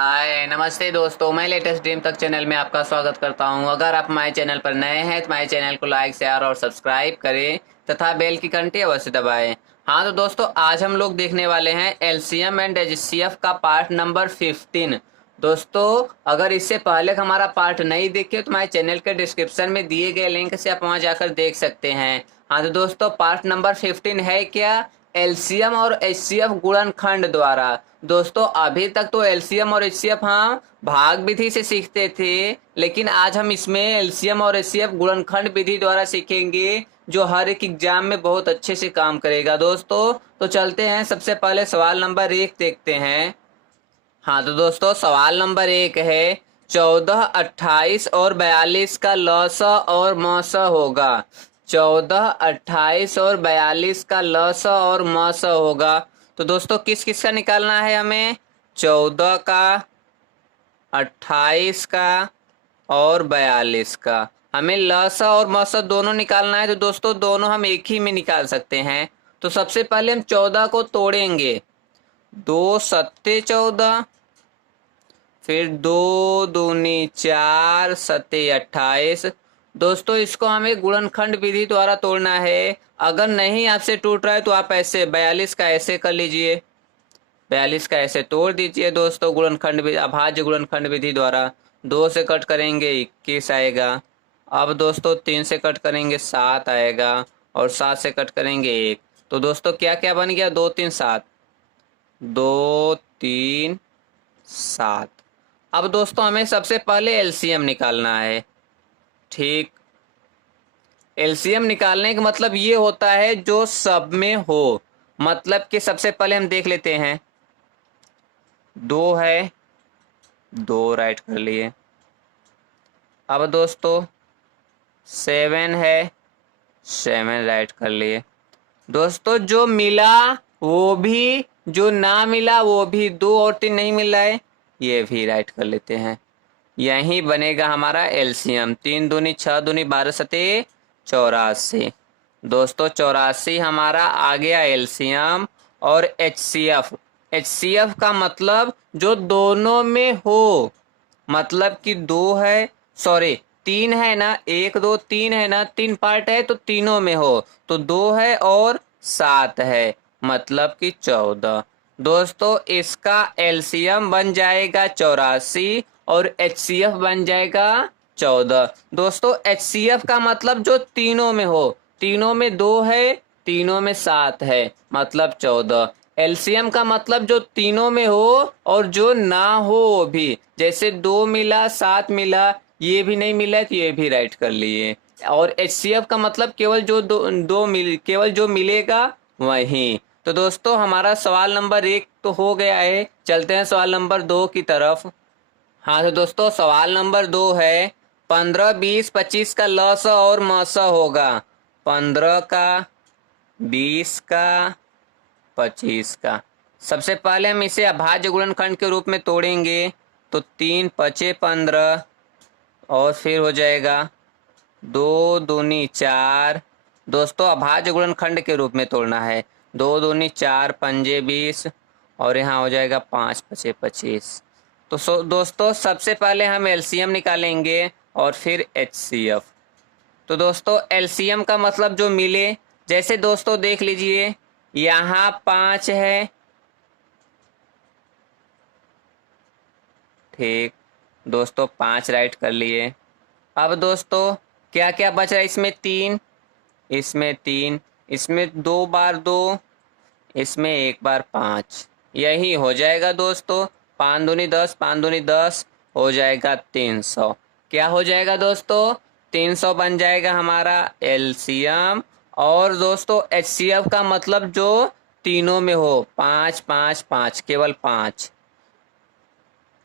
हाय नमस्ते दोस्तों, मैं लेटेस्ट ड्रीम तक चैनल में आपका स्वागत करता हूं। अगर आप हमारे चैनल पर नए हैं तो हमारे चैनल को लाइक शेयर और सब्सक्राइब करें तथा बेल की घंटी अवश्य दबाएं। हाँ तो दोस्तों, आज हम लोग देखने वाले हैं एलसीएम एंड एचसीएफ का पार्ट नंबर 15। दोस्तों, अगर इससे पहले का हमारा पार्ट नहीं देखे तो हमारे चैनल के डिस्क्रिप्शन में दिए गए लिंक से आप वहां जाकर देख सकते हैं। हाँ तो दोस्तों, पार्ट नंबर 15 है क्या? एलसीएम और एचसीएफ गुणनखंड द्वारा। दोस्तों, अभी तक तो एलसीएम और एचसीएफ हाँ भाग विधि से सीखते थे, लेकिन आज हम इसमें एलसीएम और एचसीएफ गुणनखंड विधि द्वारा सीखेंगे, जो हर एक एग्जाम में बहुत अच्छे से काम करेगा। दोस्तों तो चलते हैं, सबसे पहले सवाल नंबर 1 देखते हैं। हाँ तो दोस्तों, सवाल नंबर 1 है 14, 28 और 42 का लस और मस होगा। 14, 28 और 42 का लस और मस होगा। तो दोस्तों, किस किस का निकालना है हमें? 14 का, 28 का और 42 का। हमें लस और मस दोनों निकालना है। तो दोस्तों, दोनों हम एक ही में निकाल सकते हैं। तो सबसे पहले हम 14 को तोड़ेंगे। 2 सत्ते 14, फिर 2 दूनी 4 सत्ते 28। दोस्तों, इसको हमें गुणनखंड विधि द्वारा तोड़ना है। अगर नहीं आपसे टूट रहा है तो आप ऐसे 42 का ऐसे कर लीजिए, 42 का ऐसे तोड़ दीजिए। दोस्तों, गुणनखंड विधि, अभाज्य गुणनखंड विधि द्वारा 2 से कट करेंगे 21 आएगा। अब दोस्तों 3 से कट करेंगे 7 आएगा, और 7 से कट करेंगे 1। तो दोस्तों क्या क्या बन गया? 2 3 7, 2 3 7। अब दोस्तों, हमें सबसे पहले एलसीएम निकालना है। ठीक, एलसीएम निकालने का मतलब ये होता है जो सब में हो। मतलब कि सबसे पहले हम देख लेते हैं। 2 है, 2 राइट कर लिए। अब दोस्तों 7 है, 7 राइट कर लिए। दोस्तों, जो मिला वो भी, जो ना मिला वो भी, 2 और 3 नहीं मिल रहा है, ये भी राइट कर लेते हैं। यही बनेगा हमारा एलसीएम। 3 दूनी 6 दूनी 12 सते 84। दोस्तों 84 हमारा आ गया एलसीएम। और एचसीएफ, एचसीएफ का मतलब जो दोनों में हो। मतलब कि 2 है, सॉरी 3 है ना, 1 2 3 है ना, 3 पार्ट है तो तीनों में हो। तो 2 है और 7 है, मतलब कि 14। दोस्तों, इसका एलसीएम बन जाएगा 84 और एचसीएफ बन जाएगा 14। दोस्तों, एचसीएफ का मतलब जो तीनों में हो, तीनों में 2 है, तीनों में 7 है, मतलब 14। एलसीएम का मतलब जो तीनों में हो और जो ना हो वो भी। जैसे 2 मिला, 7 मिला, ये भी नहीं मिला तो ये भी राइट कर लिए। और एचसीएफ का मतलब केवल जो दो मिल, केवल जो मिलेगा वही। तो दोस्तों, हमारा सवाल नंबर 1 तो हो गया है। चलते हैं सवाल नंबर 2 की तरफ। हाँ तो दोस्तों, सवाल नंबर 2 है 15, 20, 25 का लस और मस होगा। 15 का, 20 का, 25 का। सबसे पहले हम इसे अभाज्य गुणनखंड के रूप में तोड़ेंगे। तो 3 पचे 15, और फिर हो जाएगा 2 दूनी 4। दोस्तों, अभाज्य गुणनखंड के रूप में तोड़ना है। 2 दूनी 4 पंजे 20, और यहाँ हो जाएगा 5 पचे 25। तो दोस्तों, सबसे पहले हम एलसीएम निकालेंगे और फिर एचसीएफ। तो दोस्तों, एलसीएम का मतलब जो मिले, जैसे दोस्तों देख लीजिए, यहाँ 5 है, ठीक। दोस्तों 5 राइट कर लिए। अब दोस्तों क्या क्या बच रहा है? इसमें 3, इसमें 3, इसमें 2 बार 2, इसमें 1 बार 5। यही हो जाएगा दोस्तों। 5 दूनी 10, 5 दूनी 10, हो जाएगा 300। क्या हो जाएगा दोस्तों? 300 बन जाएगा हमारा एलसीएम। और दोस्तों, एचसीएफ का मतलब जो तीनों में हो, 5 5 5, केवल 5।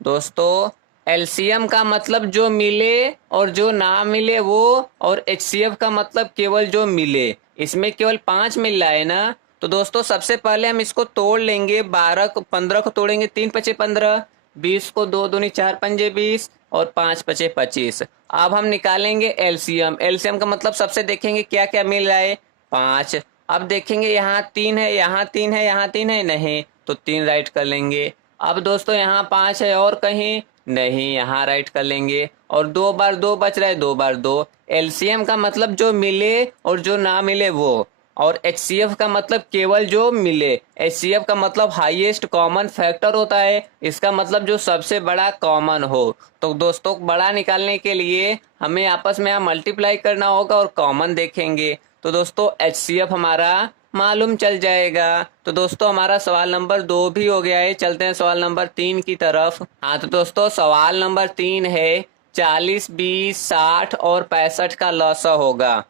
दोस्तों, एलसीएम का मतलब जो मिले और जो ना मिले वो, और एचसीएफ का मतलब केवल जो मिले। इसमें केवल 5 मिल रहा है ना। तो दोस्तों, सबसे पहले हम इसको तोड़ लेंगे। 12 को 15 को तोड़ेंगे, 3 पचे 15, 20 को 2 दूनी 4 पंजे 20, और 5 पचे 25। अब हम निकालेंगे एलसीएम। एलसीएम का मतलब सबसे देखेंगे क्या क्या मिल रहा है, 5। अब देखेंगे यहाँ 3 है, यहाँ 3 है, यहाँ 3 है, नहीं तो 3 राइट कर लेंगे। अब दोस्तों यहाँ 5 है और कहीं नहीं, यहाँ राइट कर लेंगे। और 2 बार 2 बच रहा है, 2 बार 2। एलसीएम का मतलब जो मिले और जो ना मिले वो। और एचसीएफ का मतलब केवल जो मिले। एचसीएफ का मतलब हाईएस्ट कॉमन फैक्टर होता है, इसका मतलब जो सबसे बड़ा कॉमन हो। तो दोस्तों बड़ा निकालने के लिए हमें आपस में यहाँ मल्टीप्लाई करना होगा और कॉमन देखेंगे। तो दोस्तों एचसीएफ हमारा मालूम चल जाएगा। तो दोस्तों हमारा सवाल नंबर 2 भी हो गया है। चलते हैं सवाल नंबर 3 की तरफ। हाँ तो दोस्तों सवाल नंबर 3 है 40, 20, 60 और 65 का लसा होगा।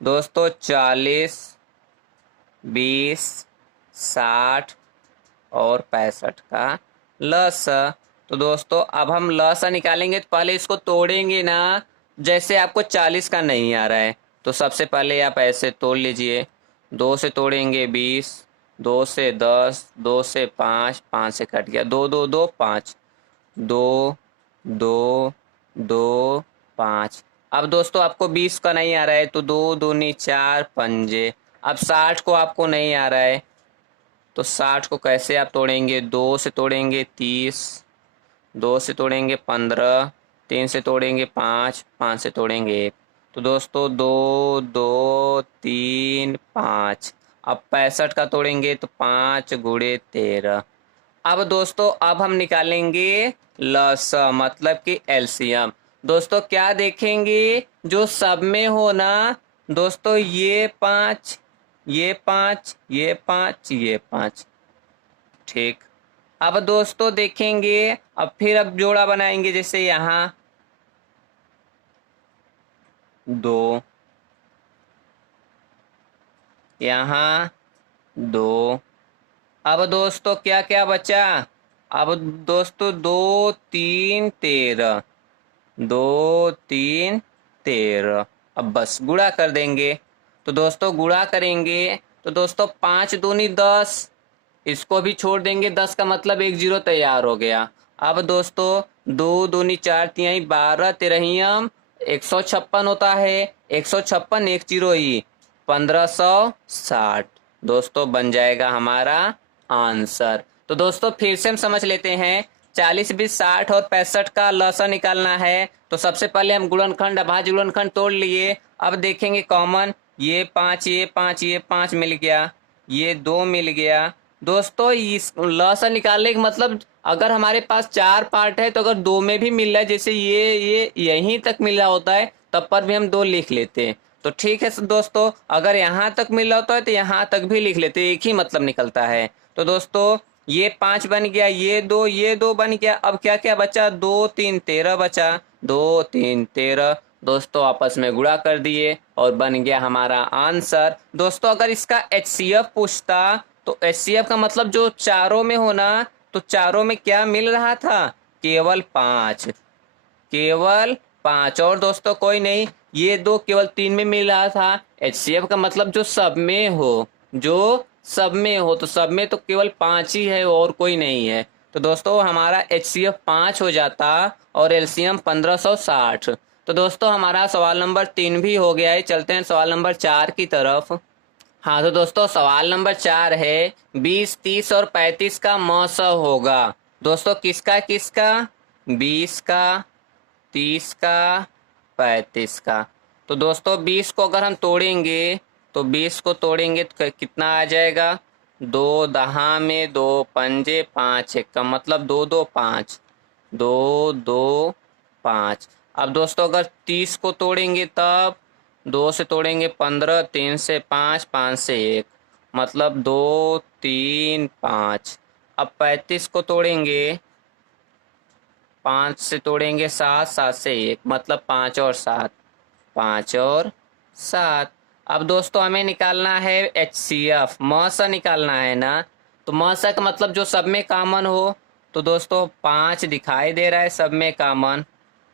दोस्तों 40, 20, 60 और 65 का लसा। तो दोस्तों अब हम लसा निकालेंगे तो पहले इसको तोड़ेंगे ना। जैसे आपको 40 का नहीं आ रहा है तो सबसे पहले आप ऐसे तोड़ लीजिए। 2 से तोड़ेंगे 20, 2 से 10, 2 से 5, 5 से कट गया, 2 2 2 5, 2 2 2 5। अब दोस्तों आपको 20 का नहीं आ रहा है तो 2 दूनी 4 पंजे। अब 60 को आपको नहीं आ रहा है तो 60 को कैसे आप तोड़ेंगे? 2 से तोड़ेंगे 30, 2 से तोड़ेंगे 15, 3 से तोड़ेंगे 5, 5 से तोड़ेंगे 1। तो दोस्तों 2 2 3 5। अब 65 का तोड़ेंगे तो 5 गुणे 13। अब दोस्तों अब हम निकालेंगे लसा मतलब कि एलसीएम। दोस्तों क्या देखेंगे? जो सब में हो ना दोस्तों, ये 5, ये 5, ये 5, ये 5। ठीक। अब दोस्तों देखेंगे, अब जोड़ा बनाएंगे। जैसे यहाँ 2, यहाँ 2। अब दोस्तों क्या क्या बचा? अब दोस्तों 2 3 13, 2 3 13। अब बस गुणा कर देंगे। तो दोस्तों गुणा करेंगे तो दोस्तों 5 दूनी 10, इसको भी छोड़ देंगे। 10 का मतलब 1 जीरो तैयार हो गया। अब दोस्तों 2 दूनी 4 तिहाई 12 तिरहियम 156 होता है। 156 1 जीरो ही 1560 दोस्तों बन जाएगा हमारा आंसर। तो दोस्तों फिर से हम समझ लेते हैं। 40, 20, 60 और 65 का लसा निकालना है तो सबसे पहले हम गुणनखंड अभाज्य गुणनखंड तोड़ लिए। अब देखेंगे कॉमन, ये 5, ये 5, ये 5 मिल गया, ये 2 मिल गया। दोस्तों इस लसा निकालने का मतलब अगर हमारे पास 4 पार्ट है तो अगर 2 में भी मिल रहा है, जैसे ये यहीं तक मिल रहा होता है तब पर भी हम 2 लिख लेते हैं। तो ठीक है दोस्तों, अगर यहाँ तक मिल रहा होता है तो यहाँ तक भी लिख लेते हैं, एक ही मतलब निकलता है। तो दोस्तों ये 5 बन गया, ये दो बन गया। अब क्या क्या बचा? 2 3 13 बचा, 2 3 13। दोस्तों आपस में गुणा कर दिए और बन गया हमारा आंसर। दोस्तों अगर इसका एचसीएफ पूछता तो एचसीएफ का मतलब जो चारों में होना, तो चारों में क्या मिल रहा था? केवल 5, केवल 5। और दोस्तों कोई नहीं, ये 2 केवल 3 में मिल रहा था। एचसीएफ का मतलब जो सब में हो, जो सब में हो, तो सब में तो केवल 5 ही है और कोई नहीं है। तो दोस्तों हमारा एचसीएफ 5 हो जाता और एलसीएम 1560। तो दोस्तों हमारा सवाल नंबर 3 भी हो गया है। चलते हैं सवाल नंबर 4 की तरफ। हाँ तो दोस्तों सवाल नंबर 4 है 20, 30 और 35 का मौसा होगा। दोस्तों किसका किसका? 20 का, 30 का, 35 का। तो दोस्तों 20 को अगर हम तोड़ेंगे तो 20 को तोड़ेंगे तो कितना आ जाएगा? 2 दहा में 2 पंजे 5 एक का मतलब 2 2 5, 2 2 5। अब दोस्तों अगर 30 को तोड़ेंगे तब 2 से तोड़ेंगे 15, 3 से 5, 5 से 1 मतलब 2 3 5। अब 35 को तोड़ेंगे, 5 से तोड़ेंगे 7, 7 से 1 मतलब 5 और 7, 5 और 7। अब दोस्तों हमें निकालना है एचसीएफ, मौसा निकालना है ना। तो मौसा का मतलब जो सब में कॉमन हो। तो दोस्तों 5 दिखाई दे रहा है सब में कॉमन।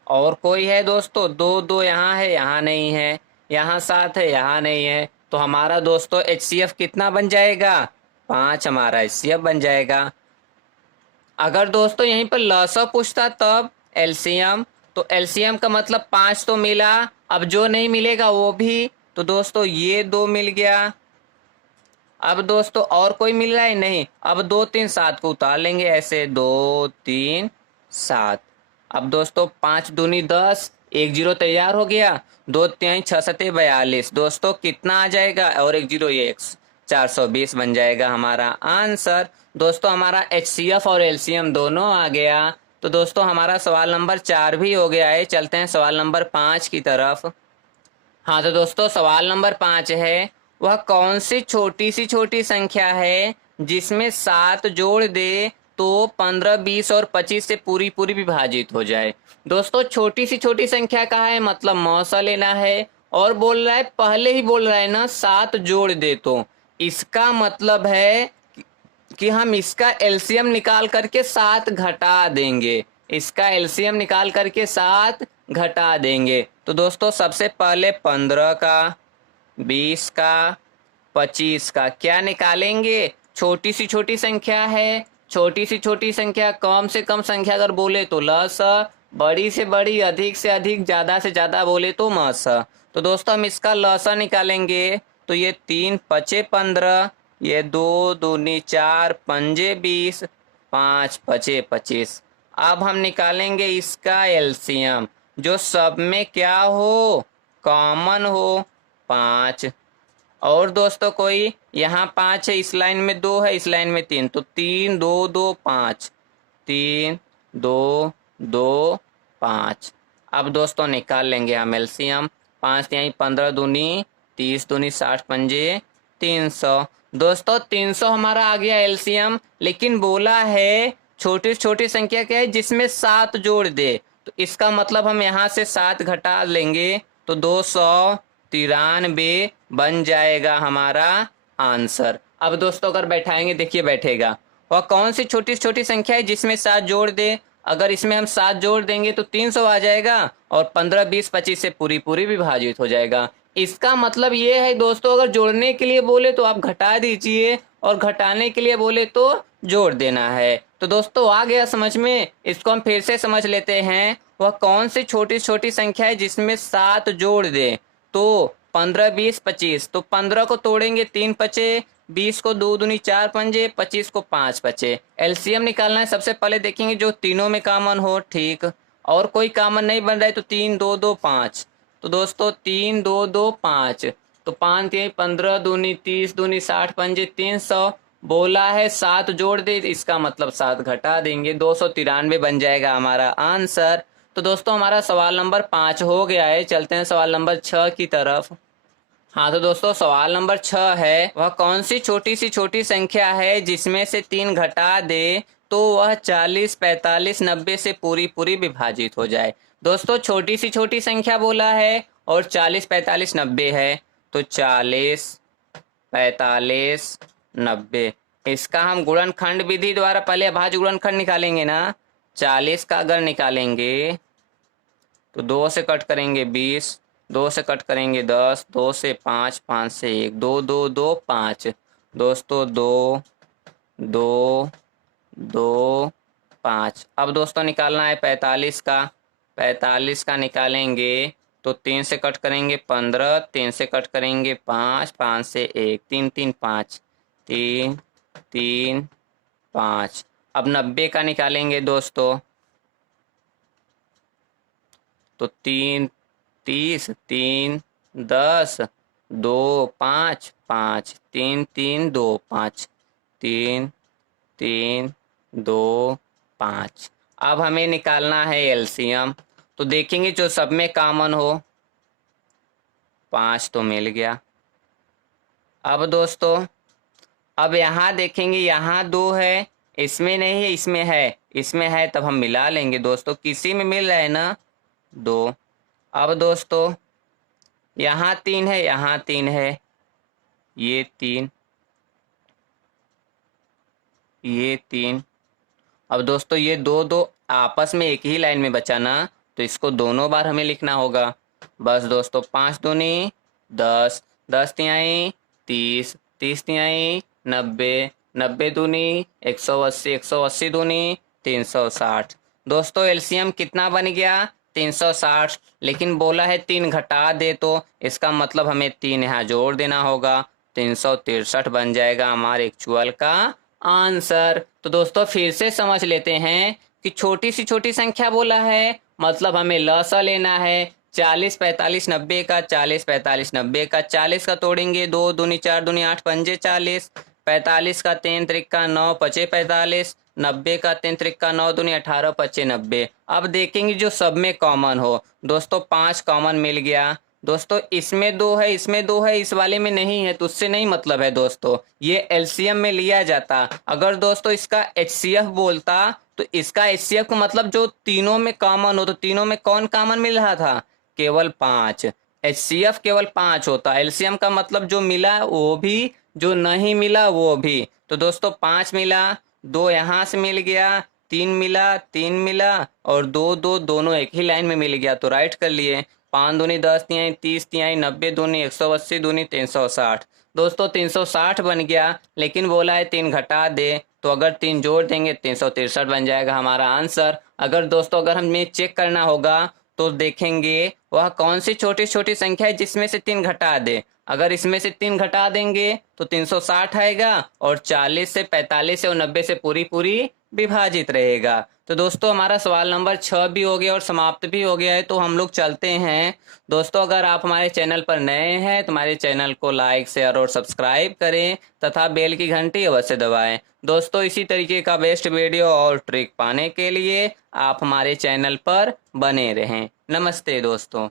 और कोई है दोस्तों? 2 2 यहाँ है, यहाँ नहीं है, यहाँ 7 है, यहाँ नहीं है। तो हमारा दोस्तों एचसीएफ कितना बन जाएगा? 5 हमारा एचसीएफ बन जाएगा। अगर दोस्तों यहीं पर लसा पूछता तब एलसीएम, तो एलसीएम का मतलब 5 तो मिला। अब जो नहीं मिलेगा वो भी। तो दोस्तों ये 2 मिल गया, अब दोस्तों और कोई मिल रहा है नहीं। अब 2 3 7 को उतार लेंगे ऐसे, 2 3 7। अब दोस्तों 5 दूनी 10, एक जीरो तैयार हो गया। 2 3 6 7 42। दोस्तों कितना आ जाएगा, और एक जीरो ये एक्स, 420 बन जाएगा हमारा आंसर। दोस्तों हमारा HCF और LCM दोनों आ गया। तो दोस्तों हमारा सवाल नंबर 4 भी हो गया है। चलते हैं सवाल नंबर 5 की तरफ। हाँ तो दोस्तों सवाल नंबर 5 है, वह कौन सी छोटी संख्या है जिसमें 7 जोड़ दे तो 15 20 और 25 से पूरी पूरी विभाजित हो जाए। दोस्तों छोटी संख्या का है मतलब मौसा लेना है, और बोल रहा है, पहले ही बोल रहा है ना 7 जोड़ दे, तो इसका मतलब है कि हम इसका एलसीएम निकाल करके 7 घटा देंगे। इसका एलसीएम निकाल करके 7 घटा देंगे। तो दोस्तों सबसे पहले 15 का, 20 का, 25 का क्या निकालेंगे। छोटी संख्या है, छोटी संख्या, कम से कम संख्या अगर बोले तो लस, बड़ी से बड़ी, अधिक से अधिक, ज्यादा से ज्यादा बोले तो मस। तो दोस्तों हम इसका लसा निकालेंगे। तो ये 3 पचे 15, ये 2 दूनी 4, पंजे 20, 5 पचे 25। अब हम निकालेंगे इसका एलसीएम, जो सब में क्या हो, कॉमन हो, 5। और दोस्तों कोई, यहाँ 5 है, इस लाइन में 2 है, इस लाइन में 3, तो 3 2 2 5, 3 2 2 5। अब दोस्तों निकाल लेंगे हम एलसीएम। 5 यहीं 15 दूनी 30 दूनी 60 पंजे 300। दोस्तों 300 हमारा आ गया एलसीएम, लेकिन बोला है छोटी संख्या क्या है जिसमें 7 जोड़ दे। तो इसका मतलब हम यहाँ से 7 घटा लेंगे तो 293 बन जाएगा हमारा आंसर। अब दोस्तों अगर बैठाएंगे, देखिए बैठेगा, वह कौन सी छोटी संख्या है जिसमें 7 जोड़ दे। अगर इसमें हम 7 जोड़ देंगे तो 300 आ जाएगा, और 15 20 25 से पूरी पूरी विभाजित हो जाएगा। इसका मतलब ये है दोस्तों, अगर जोड़ने के लिए बोले तो आप घटा दीजिए, और घटाने के लिए बोले तो जोड़ देना है। तो दोस्तों आ गया समझ में। इसको हम फिर से समझ लेते हैं। वह कौन सी छोटी संख्या है जिसमें 7 जोड़ दे। तो 15 20 25, तो 15 को तोड़ेंगे 3 पचे, 20 को 2 दूनी 4 पंजे, 25 को 5 पचे। एलसीएम निकालना है। सबसे पहले देखेंगे जो तीनों में कॉमन हो, ठीक, और कोई कॉमन नहीं बन रहा है तो 3 2 2 5। तो दोस्तों 3 2 2 5, तो 5 3 15 दूनी 30 दूनी 60 पंजे 300। बोला है 7 जोड़ दे, इसका मतलब 7 घटा देंगे, 293 बन जाएगा हमारा आंसर। तो दोस्तों हमारा सवाल नंबर 5 हो गया है। चलते हैं सवाल नंबर 6 की तरफ। हाँ तो दोस्तों सवाल नंबर 6 है, वह कौन सी छोटी संख्या है जिसमें से 3 घटा दे तो वह 40 45 90 से पूरी पूरी विभाजित हो जाए। दोस्तों छोटी संख्या बोला है, और 40 45 90 है, तो 40 45 90। इसका हम गुणनखंड विधि द्वारा पहले अभाज्य गुणनखंड निकालेंगे ना। 40 का अगर निकालेंगे तो 2 से कट करेंगे 20, 2 से कट करेंगे 10, 2 से 5, 5 से 1, 2 2 2 5। दोस्तों 2 2 2 5। अब दोस्तों निकालना है 45 का। 45 का निकालेंगे तो 3 से कट करेंगे 15, 3 से कट करेंगे 5, 5 से 1, 3 3 5, 3 3 5। अब 90 का निकालेंगे दोस्तों, तो 3 30, 3 10, 2 5 5, 3 3 2 5, 3 3 2 5। अब हमें निकालना है एलसीएम। तो देखेंगे जो सब में कॉमन हो, 5 तो मिल गया। अब दोस्तों अब यहाँ देखेंगे, यहाँ 2 है, इसमें नहीं है, इसमें है, इसमें है, तब हम मिला लेंगे। दोस्तों किसी में मिल रहा है ना 2। अब दोस्तों यहाँ 3 है, यहाँ 3 है, ये 3, ये 3। अब दोस्तों ये 2 2 आपस में एक ही लाइन में बचा ना, तो इसको दोनों बार हमें लिखना होगा। बस दोस्तों 5 दूनी 10, 10 तिहाई 30, 30 तिहाई 90, 90 दूनी 180, 180 दूनी 360। दोस्तों एलसीएम कितना बन गया, 360। लेकिन बोला है 3 घटा दे, तो इसका मतलब हमें 3 यहाँ जोड़ देना होगा। 363 बन जाएगा हमारे एक्चुअल का आंसर। तो दोस्तों फिर से समझ लेते हैं कि छोटी सी छोटी संख्या बोला है, मतलब हमें लसा लेना है। 40 45 90 का, 40 45 90 का, 40 का तोड़ेंगे, 2 दूनी 4 दूनी 8 पंजे 40, 45 का 3 त्रिक्का 9 पचे 45, 90 का 3 त्रिक्का 9 दूनी 18 पचे 90। अब देखेंगे जो सब में कॉमन हो। दोस्तों 5 कॉमन मिल गया। दोस्तों इसमें 2 है, इसमें 2 है, इस वाले में नहीं है, तो उससे नहीं मतलब है दोस्तों, ये एलसीएम में लिया जाता। अगर दोस्तों इसका एचसीएफ बोलता तो इसका एचसीएफ का मतलब जो तीनों में कॉमन हो, तो तीनों में कौन कॉमन मिल रहा था? केवल 5। एचसीएफ केवल 5 होता, एलसीएम का मतलब जो मिला वो भी, जो नहीं मिला वो भी। तो दोस्तों 5 मिला, 2 यहां से मिल गया, 3 मिला, 3 मिला, और 2 2 दोनों एक ही लाइन में मिल गया, तो राइट कर लिए। 5 दूनी 10 तिहाई 30 तिहाई 90 दूनी 180 दूनी 360। दोस्तों 360 बन गया, लेकिन बोला है 3 घटा दे, तो अगर 3 जोड़ देंगे 363 बन जाएगा हमारा आंसर। अगर दोस्तों अगर हमें चेक करना होगा तो देखेंगे वह कौन सी छोटी छोटी संख्या है जिसमें से 3 घटा दे। अगर इसमें से 3 घटा देंगे तो 360 आएगा, और 40 से 45 से और 90 से पूरी पूरी विभाजित रहेगा। तो दोस्तों हमारा सवाल नंबर 6 भी हो गया और समाप्त भी हो गया है, तो हम लोग चलते हैं। दोस्तों अगर आप हमारे चैनल पर नए हैं तो हमारे चैनल को लाइक शेयर और सब्सक्राइब करें तथा बेल की घंटी अवश्य दबाएं। दोस्तों इसी तरीके का बेस्ट वीडियो और ट्रिक पाने के लिए आप हमारे चैनल पर बने रहें। नमस्ते दोस्तों।